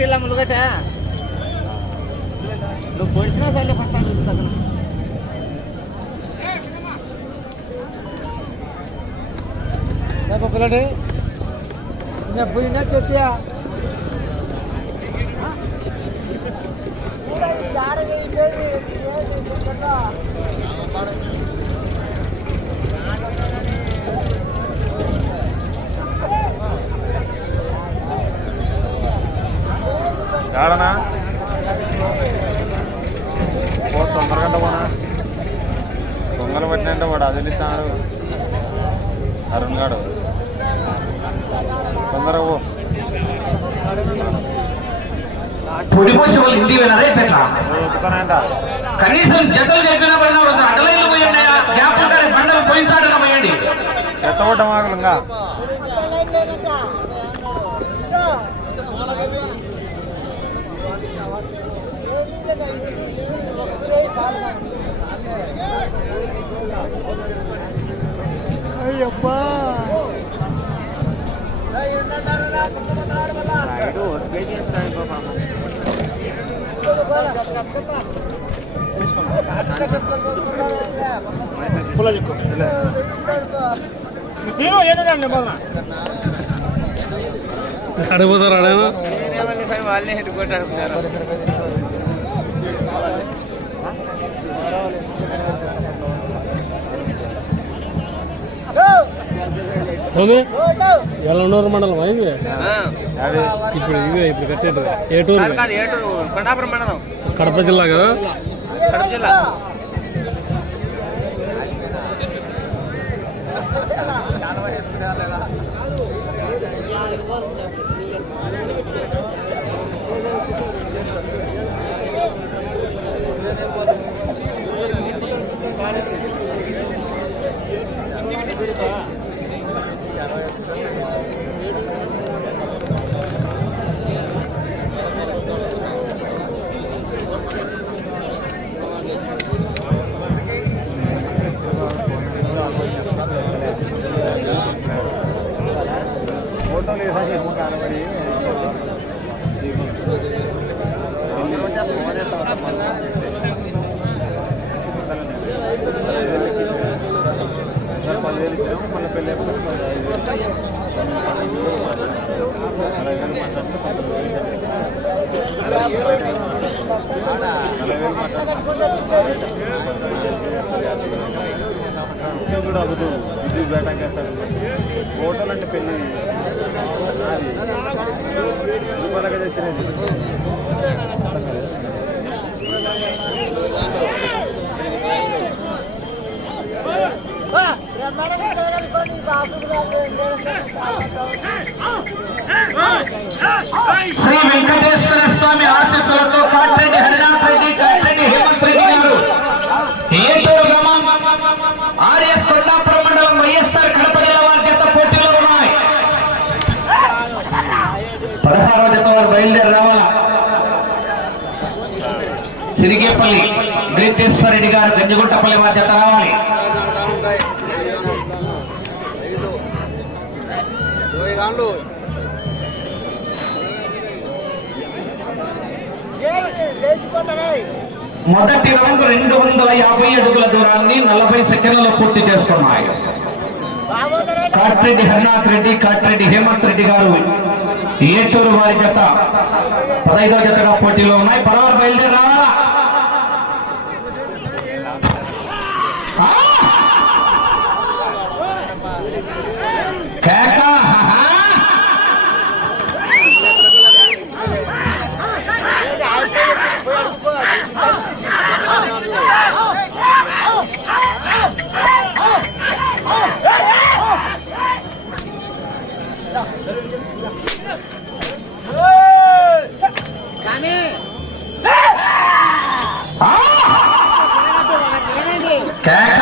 తిల్ల ములుగట నువ్వు పొడిచినా సరే పట్టాలి తగ్గన పిల్లడి పోయినా చెప్తా ఏడనా పో తొందరగంట పోనా? దొంగలు పట్టినంటే వాడు అది ఇచ్చాడు. అరుణ్ గాడు. తొందరగా పో. పొడిపోసి వాళ్ళు ఇంటికి వెళ్ళారా ఎట్లా ఎక్కుతానంట కనీసం జతలు చెప్పినా పడినా ఒక అడ్డలైన్లు పోయండి గ్యాప్ ఉంటారు బండ పోయినసాడన పోయండి. ఎత్తగొట్ట మాగలు అడేనా నేనేమన్నా సార్ వాళ్ళే హెట్టుకుంటూ సోది ఎల్లనూరు మండలం ఇవి అది ఇప్పుడు ఇవే ఇప్పుడు కట్టేది. ఏటూరు కడప జిల్లా కదా? కడప జిల్లా. శ్రీ వెంకటేశ్వర స్వామి ఆశీస్సులతో కాట్రెడ్డి హరినాథ్ రెడ్డి కాట్రెడ్డి హేమంత్ రెడ్డి గారు ఏటూరు గ్రామం ఆర్ఎస్ కొండాపురం మండలం వైఎస్ఆర్ కడప జిల్లా వారి జత పోటీలో ఉన్నాయి. పదహారవ జత వారు బయలుదేరి రావాలా? సిరిగేపల్లి గ్రీతేశ్వరరెడ్డి గారు గంజగుంటపల్లి వారి జత రావాలి. మొదటి రౌండ్ రెండు వందల యాభై అడుగుల దూరాన్ని నలభై సెకండ్లలో పూర్తి చేసుకున్నాయి. కాట్రెడ్డి హరినాథ్ రెడ్డి కాట్రెడ్డి హేమంత్ రెడ్డి గారు ఏటూరు వారి జత. పదహైదో జతగా పోటీలో ఉన్నాయి. పదవారు బయలుదేరా కేక.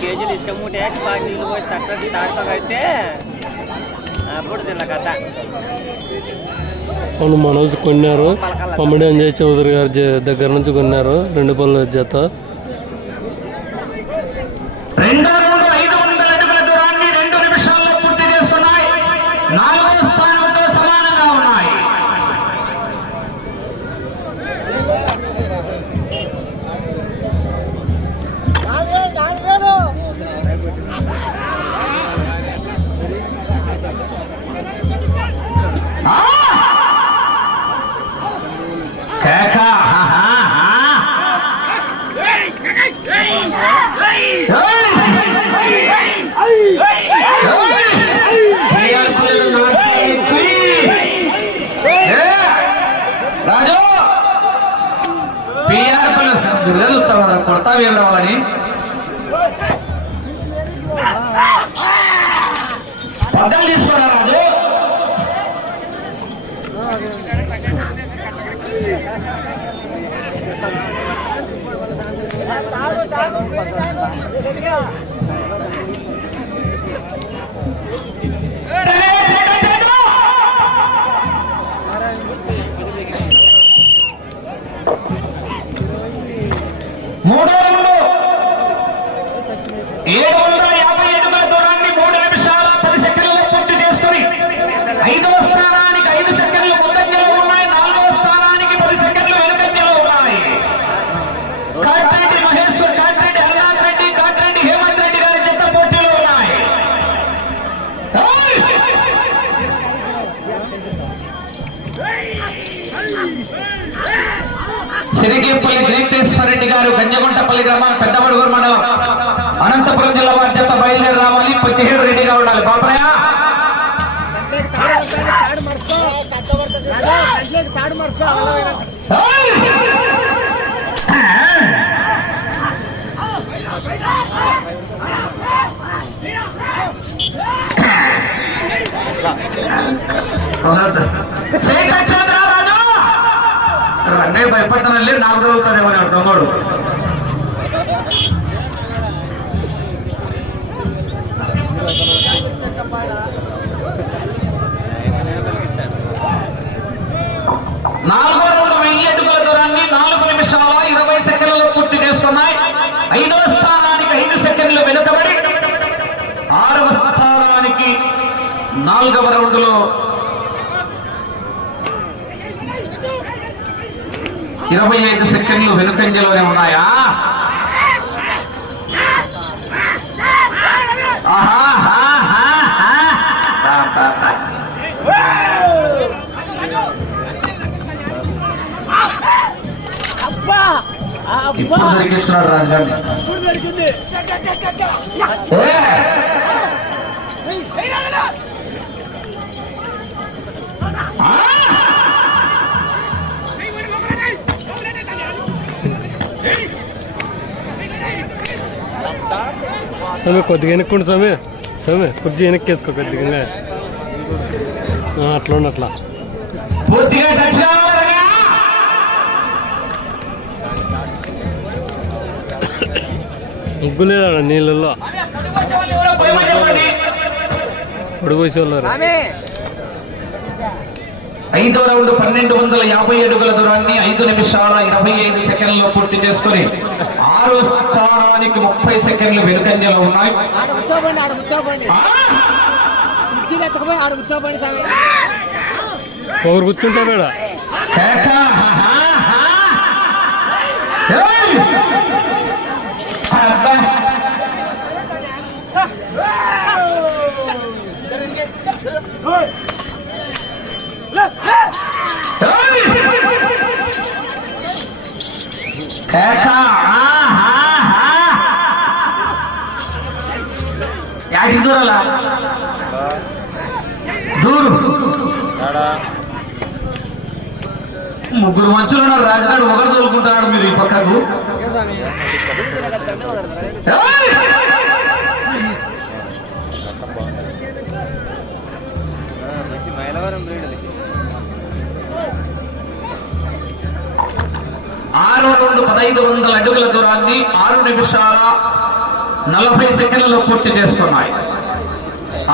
కేజీలు ఇసుక మూట వేసి బాగా నీళ్ళు పోసి తక్కువ తాడుకోగైతే అప్పుడు తిన్న కథ. అవును మనోజ్ కొన్నారు. పమ్మడి అంజయ్ చౌదరి గారి జ- దగ్గర నుంచి కొన్నారు. రెండు పళ్ళ జత. మూడో రెండు. ఏడు వందల రెడ్డి గారు గంజగుంటపల్లి గ్రామం పెద్దబడుగురు మండలం. అనంతపురం జిల్లా వారి చేత బయలుదేరి రావాలి. పదిహేడు రెడ్డి ఇప్పుడు దొరికిస్తున్నాడు రాజుగారిని! స్వామి కొద్దిగా వెనక్కుండి స్వామి. స్వామి కుర్చీ వెనక్కి వేసుకో కొద్దిగా. అట్లా ఉండు అట్లా. పూర్తిగా ముగ్గు లేదా నీళ్ళల్లో. పొడిపోసే ఐదో రౌండ్ పన్నెండు వందల యాభై అడుగుల దూరాన్ని ఐదు నిమిషాల ఇరవై ఐదు సెకండ్లలో పూర్తి చేసుకుని ఆరో స్థానానికి ముప్పై సెకండ్లు వెనుకంజలో ఉన్నాయి. ఒకరు కూర్చుంటే మేడ. యాటికి దూరాలా దూరు ముగ్గురు మనుషులు ఉన్నారు. రాజుగారు ఒకరు తోలుకుంటున్నాడు మీరు ఈ పక్కకు. ఏయ్! మంచి మైలవరం బ్రీడ్ ఆరు రెండు పదహైదు వందల అడుగుల దూరాన్ని ఆరు నిమిషాల నలభై సెకండ్లలో పూర్తి చేసుకున్నాయి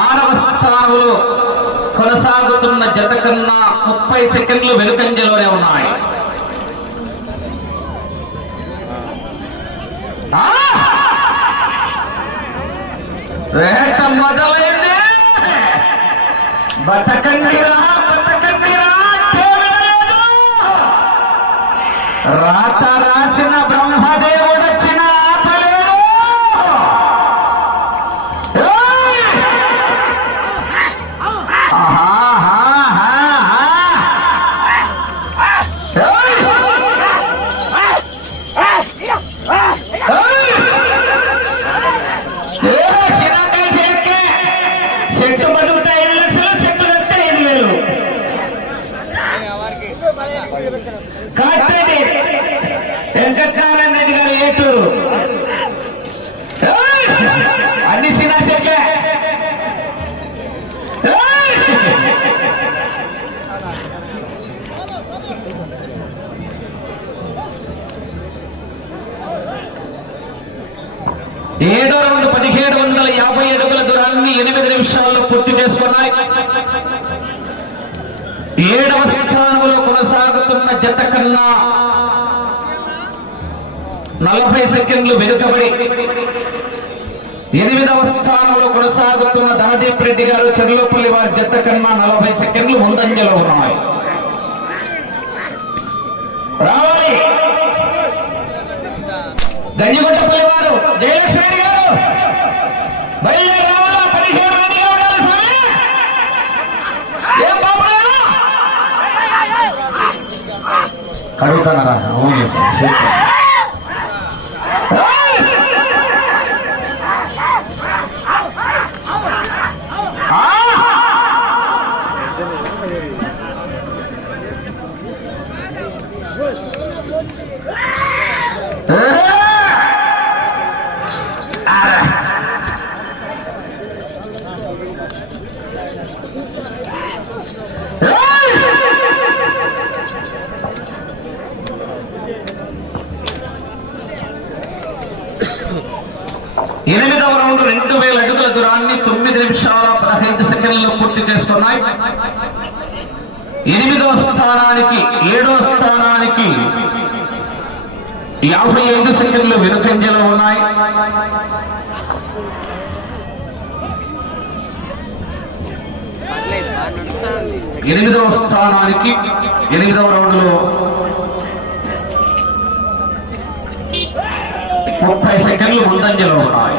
ఆరవ స్థానంలో కొనసాగుతున్న జత కన్నా ముప్పై సెకండ్లు వెనుకంజలోనే ఉన్నాయి వేట మొదలైంది. బతకండిరా బతకండిరా రాతారా ఏడో రెండు పదిహేడు వందల యాభై అడుగుల దూరాన్ని ఎనిమిది నిమిషాల్లో పూర్తి చేసుకున్నాయి. ఏడవ స్థానంలో కొనసాగుతున్న జత కన్నా నలభై సెకండ్లు వెనుకబడి ఎనిమిదవ స్థానంలో కొనసాగుతున్న ధనదీప్ రెడ్డి గారు చెర్లోపల్లి వారి జత కన్నా నలభై సెకండ్లు ముందంజలో ఉన్నాయి. రావాలి. గంజిగుంటపల్లి జయలక్ష్మి గారు. బయలుదేరి రావాలా? పదిహేడు మందిగా ఉండాలి స్వామి. ఏం బాబురా కడుగుతున్నారా అవును. పూర్తి చేసుకున్నాయి ఎనిమిదో స్థానానికి ఏడో స్థానానికి యాభై ఐదు సెకండ్లు వెనుకంజలో ఉన్నాయి. ఎనిమిదవ స్థానానికి ఎనిమిదవ రౌండ్లో ముప్పై సెకండ్లు ముందంజలో ఉన్నాయి.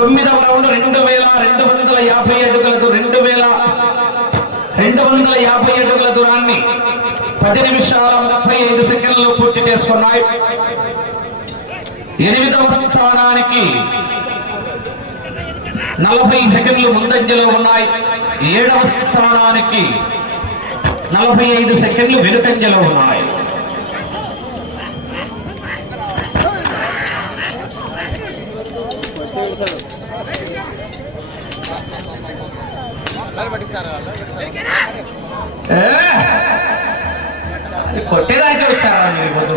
తొమ్మిదవ రౌండ్ రెండు వేల రెండు వందల యాభై అడుగులకు రెండు వేల రెండు వందల యాభై అడుగుల దూరాన్ని పది నిమిషాల ముప్పై ఐదు సెకండ్లు పూర్తి చేసుకున్నాయి. ఎనిమిదవ స్థానానికి నలభై సెకండ్లు ముందంజలో ఉన్నాయి. ఏడవ స్థానానికి నలభై ఐదు సెకండ్లు వెనుకంజలో ఉన్నాయి. ఏ? ఇది కొట్టేదానికి వచ్చారా మీరు ముందు?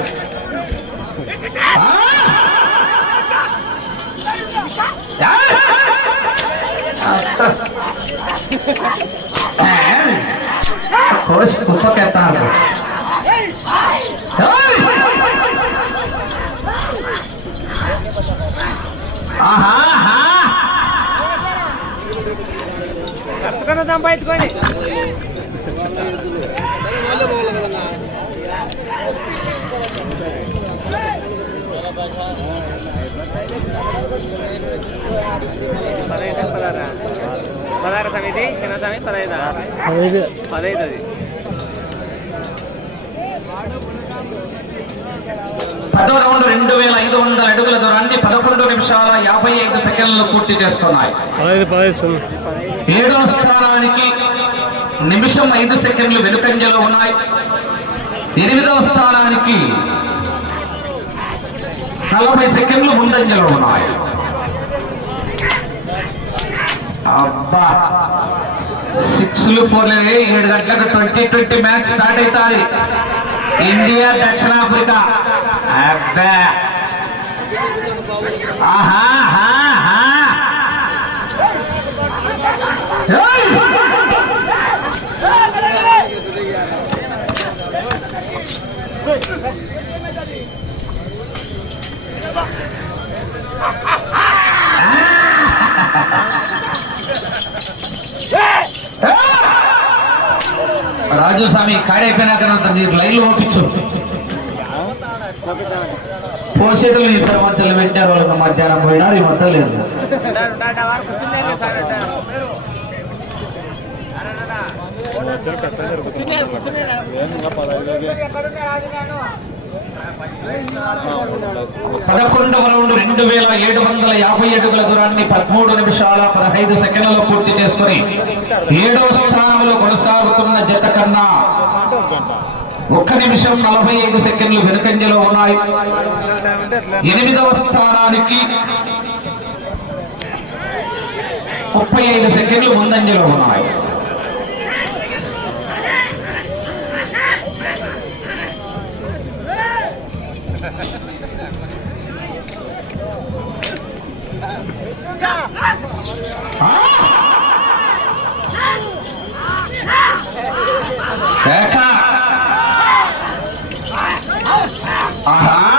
ఆ? ఆ? పదహైదు పదహారా పదహారు సమితి చిన్న సమితి పదహైదా. ఐదు పదహైదు అది. పదో రౌండ్ రెండు వేల ఐదు వందల అడుగుల దూరాన్ని పదకొండు నిమిషాల యాభై ఐదు సెకండ్లు పూర్తి చేసుకున్నాయి. పదహైదు పదహైదు స్వామి ఏడో స్థానానికి నిమిషం ఐదు సెకండ్లు వెనుకంజలో ఉన్నాయి. ఎనిమిదవ స్థానానికి నలభై సెకండ్లు ముందంజలో ఉన్నాయి. అబ్బా! సిక్స్లు ఫోర్లే ఏడు గంటలకు ట్వంటీ ట్వంటీ మ్యాచ్ స్టార్ట్ అవుతాయి ఇండియా దక్షిణాఫ్రికా. అబ్బా! ఆహా! ఆహా, రాజు స్వామి కాడైపోయినాక మీరు లైన్లు పంపించు. పోసేటలు ఈ మధ్యలో పెట్టారు వాళ్ళకి మధ్యాహ్నం పోయినారు ఈ మధ్య లేదు. వారు పదకొండవ రౌండ్ రెండు వేల ఏడు వందల యాభై అడుగుల దూరాన్ని పదమూడు నిమిషాల పదహైదు సెకండ్లలో పూర్తి చేసుకుని ఏడో స్థానంలో కొనసాగుతున్న జత కన్నా ఒక్క నిమిషం నలభై ఐదు సెకండ్లు వెనుకంజలో ఉన్నాయి. ఎనిమిదవ స్థానానికి ముప్పై ఐదు సెకండ్లు ముందంజలో ఉన్నాయి. ఆహా.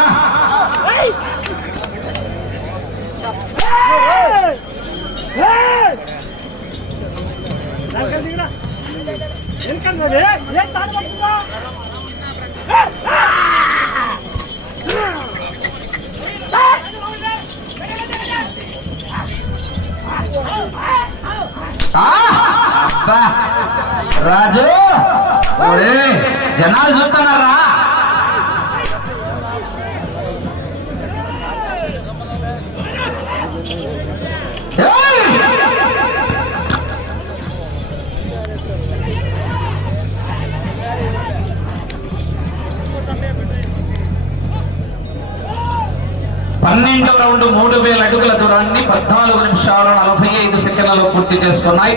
దూరాన్ని పద్నాలుగు నిమిషాల నలభై ఐదు సెకండ్లలో పూర్తి చేసుకున్నాయి.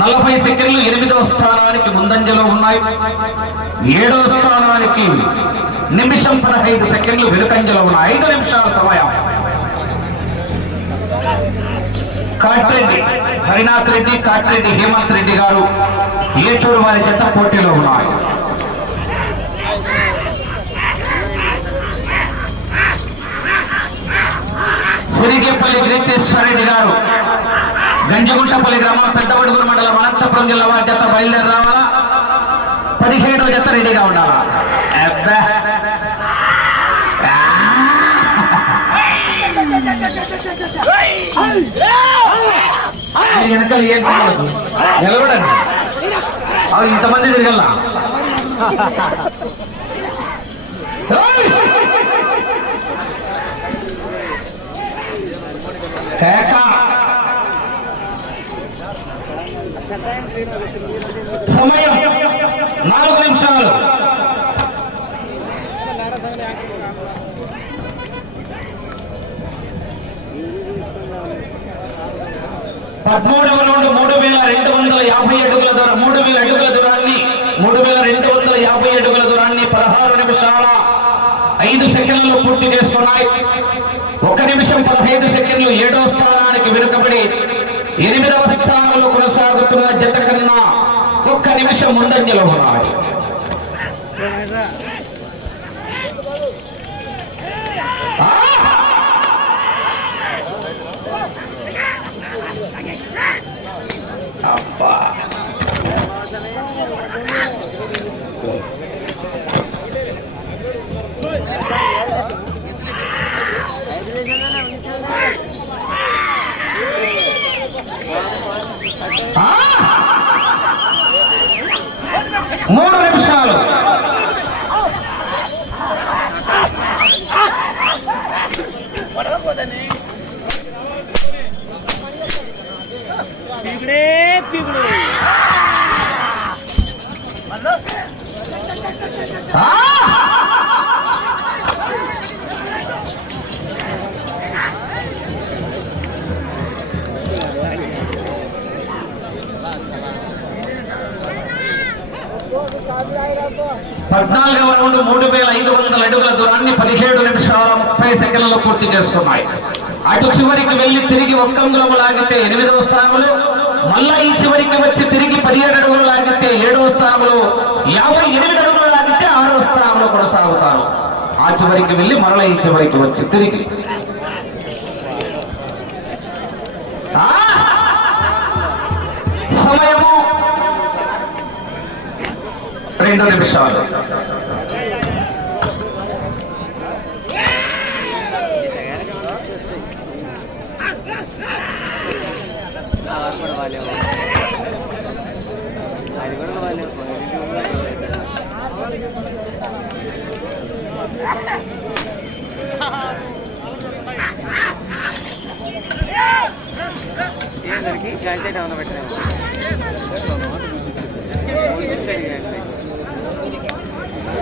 నలభై సెకండ్లు ఎనిమిదవ స్థానానికి ముందంజలో ఉన్నాయి. ఏడవ స్థానానికి నిమిషం పదహైదు సెకండ్లు వెనుకంజలో ఉన్నాయి. ఐదు నిమిషాల సమయం. కాట్రెడ్డి హరినాథ్ రెడ్డి కాట్రెడ్డి హేమంత్ రెడ్డి గారు ఏటూరు వారి చేత పోటీలో ఉన్నాయి సిరిగేపల్లి వీరేశ్వరరెడ్డి గారు. గంజగుంటపల్లి గ్రామం పెద్దవడుగురు మండలం అనంతపురం జిల్లా వారి జత బయలుదేరి రావాలా? పదిహేడో జత రెడీగా ఉండాలా? అబ్బా. వెనకాల ఏం కావాలి? నిలబడండి. అవి ఇంతమంది తిరగల్లా? కేక సమయం నాలుగు నిమిషాలు. పదమూడవ రౌండ్ మూడు వేల రెండు వందల యాభై అడుగుల దూరం మూడు వేల అడుగుల దూరాన్ని మూడు వేల రెండు వందల యాభై అడుగుల దూరాన్ని పదహారు నిమిషాల ఐదు సెకండ్లలో పూర్తి చేసుకున్నాయి. ఒక నిమిషం పదహైదు సెకండ్లు ఏడో స్థానానికి వెనుకబడి ఎనిమిదవ స్థానంలో కొనసాగుతున్న జత కన్నా ఒక్క నిమిషం ముందంజలో ఉన్నాడు ఆ! అబ్బా ఆ! మూడు నిమిషాలు. పిగుడే పీకుడు. పద్నాలుగవ రౌండ్ మూడు వేల ఐదు వందల అడుగుల దూరాన్ని పదిహేడు నిమిషాల ముప్పై సెకండ్లలో పూర్తి చేసుకున్నాయి. అటు చివరికి వెళ్ళి తిరిగి ఒక్కంగులం లాగితే ఎనిమిదవ స్థానంలో మళ్ళా ఈ చివరికి వచ్చి తిరిగి పదిహేడు అడుగులు లాగితే ఏడవ స్థానంలో యాభై ఎనిమిది అడుగులు లాగితే ఆరో స్థానంలో కొనసాగుతారు. ఆ చివరికి వెళ్ళి మరలా ఈ చివరికి వచ్చి తిరిగి రెండు నిమిషాలు. కూడా ఏందరికి గంటే పెట్టాము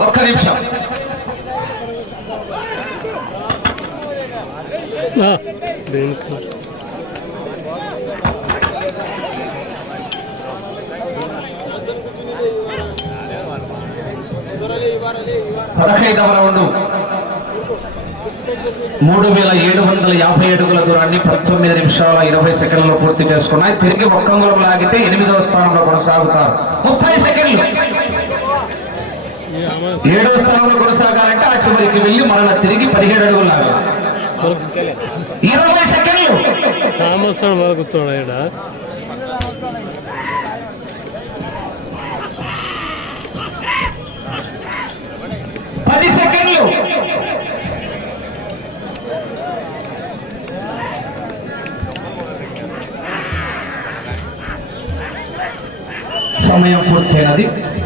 ఒక్క నిమిషం. ఆ, దేనికి పదహైదవ రౌండ్. మూడు వేల ఏడు వందల యాభై అడుగుల దూరాన్ని పంతొమ్మిది నిమిషాల ఇరవై సెకండ్లో పూర్తి చేసుకున్నాయి. తిరిగి ఒక్క అంగుళం లాగితే ఎనిమిదవ స్థానంలో కొనసాగుతారు. ముప్పై సెకండ్లు. ఏడవ స్థానంలో కొనసాగాలంటే ఆ చివరికి వెళ్ళి మరలా తిరిగి పదిహేడు అడుగులు లాగాలి. ఇరవై సెకండ్లు. సామస్తం వరకు చూడ పది సెకండ్లు. సమయం పూర్తయినది శ్రీ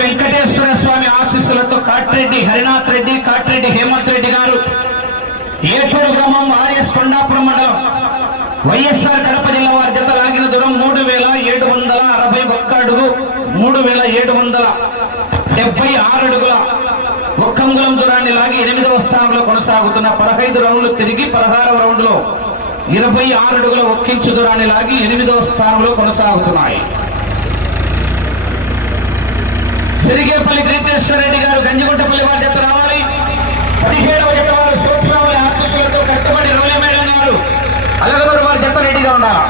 వెంకటేశ్వర స్వామి ఆశీస్సులతో కాట్రెడ్డి హరినాథ్ రెడ్డి కాట్రెడ్డి హేమంత్ రెడ్డి గారు ఏటూరు గ్రామం ఆర్ఎస్ కొండాపురం మండలం. వైఎస్ఆర్ కడప జిల్లా వారి జత లాగిన దూరం మూడు వేల ఏడు వందల అరవై ఒక్క అడుగు మూడు వేల ఏడు వందల డెబ్బై ఆరు అడుగుల ఒక్కంగులం దూరాన్ని లాగి ఎనిమిదవ స్థానంలో కొనసాగుతున్న పదహైదు రౌండ్లు తిరిగి పదహారవ రౌండ్లో ఇరవై ఆరు అడుగుల ఒక్కించు దూరాన్ని లాగి ఎనిమిదవ స్థానంలో కొనసాగుతున్నాయి. సిరిగేపల్లి ప్రీతేశ్వర రెడ్డి గారు గంజిగుంటపల్లి వారి జత రావాలి. పదిహేడవ జత వారు సూక్ష్మముల ఆశీస్సులతో కట్టుబడి రౌలే మేడం గారు అలగమరు వారి జత రెడీగా ఉండాలి?